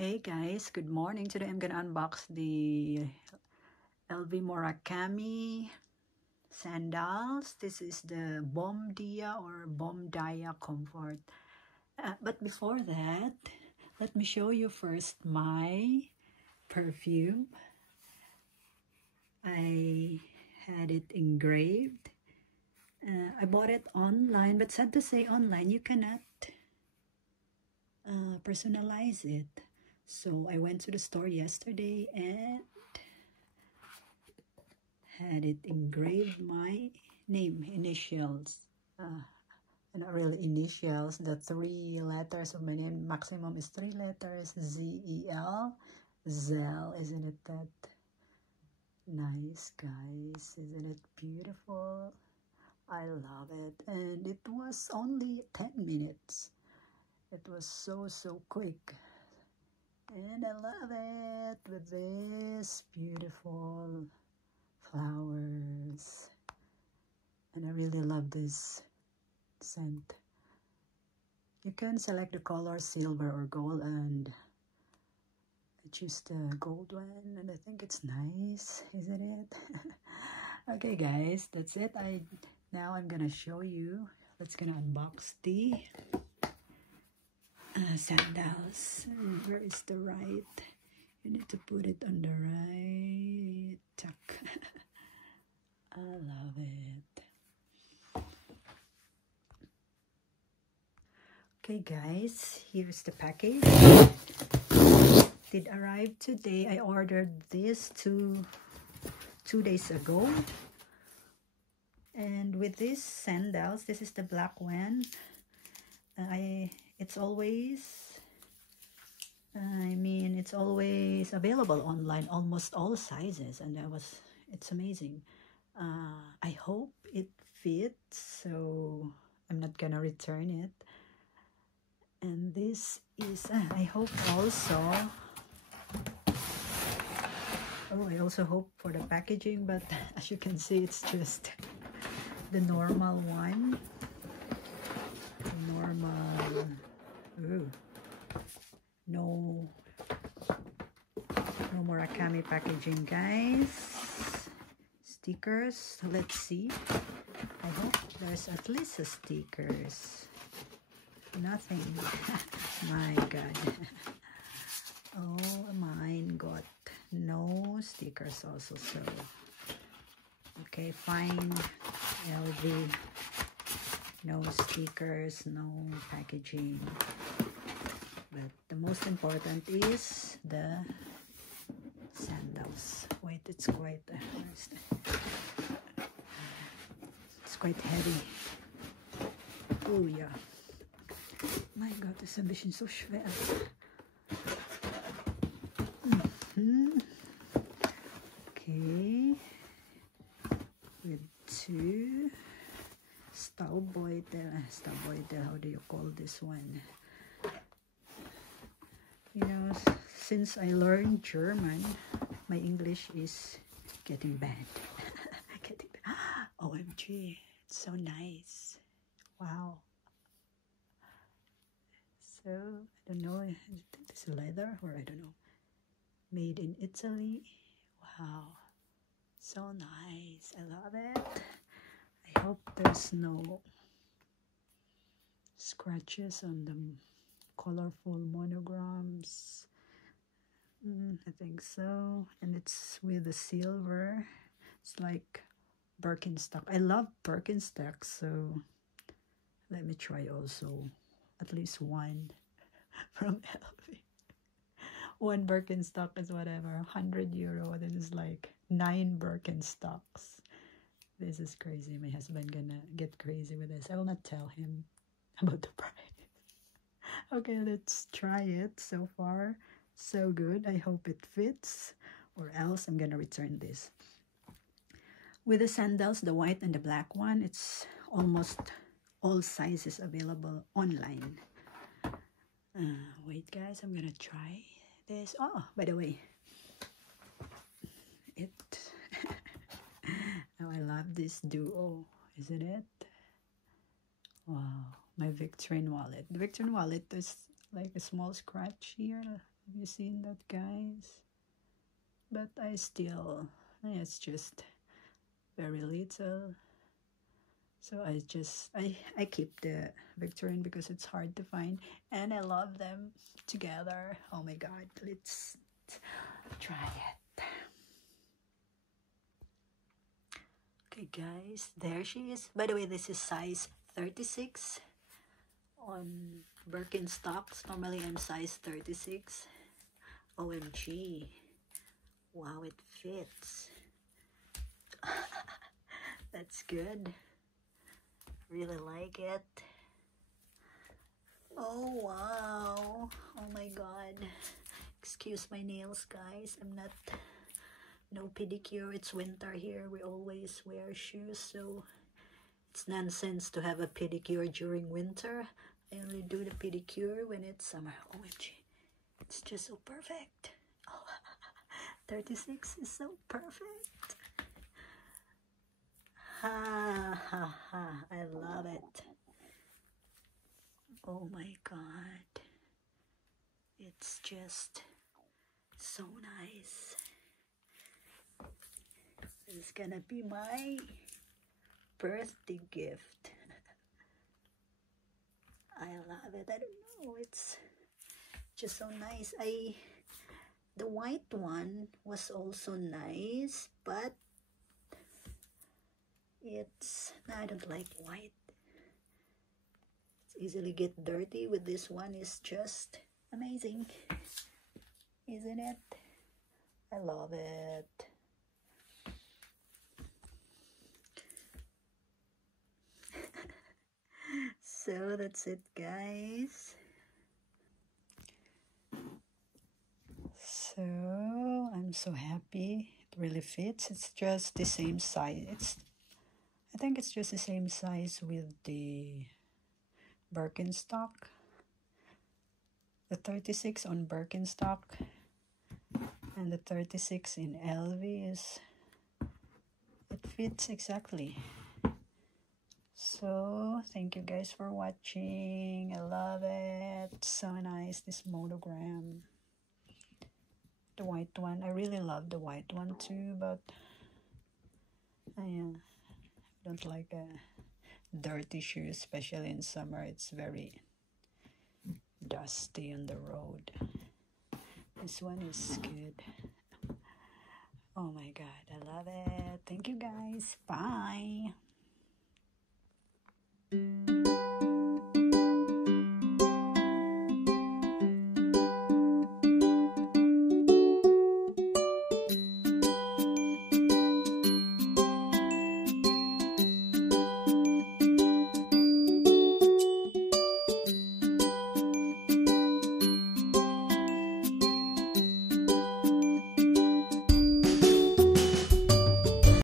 Hey guys, good morning. Today I'm gonna unbox the LV Murakami sandals. This is the Bom Dia or Bom Dia Comfort. But before that, let me show you first my perfume. I had it engraved. I bought it online, but sad to say online you cannot personalize it. So I went to the store yesterday and had it engraved my name, initials. Not really initials, the 3 letters of my name. Maximum is 3 letters, Z-E-L. Zell, isn't it that nice, guys? Isn't it beautiful? I love it. And it was only 10 minutes. It was so quick. And I love it with this beautiful flowers. And I really love this scent. You can select the color silver or gold, and I choose the gold one, and I think it's nice, isn't it? Okay guys, that's it. Now I'm gonna show you. Let's gonna unbox the sandals. And where is the right? You need to put it on the right tuck. I love it. Okay guys, here's the package. Did arrive today. I ordered this two days ago. And with these sandals, this is the black one. It's always available online, almost all sizes, and it's amazing. I hope it fits, so I'm not gonna return it. And this is I hope also, I also hope for the packaging, but as you can see, it's just the normal one. No Murakami packaging, guys. Stickers, let's see. I hope there's at least a stickers. Nothing. My god. Oh, mine got no stickers also. So okay, fine. LV, no stickers, no packaging. But the most important is the sandals. Wait, it's quite heavy. Oh yeah. My god, das ist ein bisschen so schwer. Okay. With 2 Staubeutel, how do you call this one? You know, since I learned German, my English is getting bad. OMG, it's so nice. Wow. So, I don't know, I think this is leather, or I don't know. Made in Italy. Wow. So nice. I love it. I hope there's no scratches on the colorful monograms. I think so. And it's with the silver. It's like Birkenstock. I love Birkenstock, so let me try also at least one from LV. One Birkenstock is whatever, €100. This is like 9 Birkenstocks. This is crazy. My husband gonna get crazy with this. I will not tell him about the price. Okay, let's try it. So far, so good. I hope it fits, or else I'm gonna return this. With the sandals, the white and the black one, it's almost all sizes available online. Wait guys, I'm gonna try this. Oh, by the way, oh, I love this duo, isn't it? Wow, my Victorine wallet. The Victorine wallet is like a small scratch here. Have you seen that, guys? But I still, it's just very little. So I keep the Victorian because it's hard to find, and I love them together. Oh my god, let's try it. Okay guys, there she is. By the way, this is size 36 on Birkenstocks. Normally I'm size 36. OMG. Wow, it fits. That's good. Really like it. Oh wow. Oh my god. Excuse my nails, guys. I'm not, no pedicure. It's winter here. We always wear shoes, so it's nonsense to have a pedicure during winter. I only do the pedicure when it's summer. OMG. It's just so perfect. Oh, 36 is so perfect. Ha ha ha. I love it. Oh my god. It's just so nice. This is gonna be my birthday gift. I love it. I don't know. It's just so nice. The white one was also nice, but I don't like white. It's easily get dirty. With this one, is just amazing, isn't it? I love it. So that's it, guys. So I'm so happy. It really fits. It's just the same size. I think it's just the same size with the Birkenstock. The 36 on Birkenstock and the 36 in LV it fits exactly. So thank you guys for watching. I love it. So nice, this monogram. The white one, I really love the white one too, but I don't like dirty shoes, especially in summer. It's very dusty on the road. This one is good. Oh my god, I love it. Thank you guys. Bye.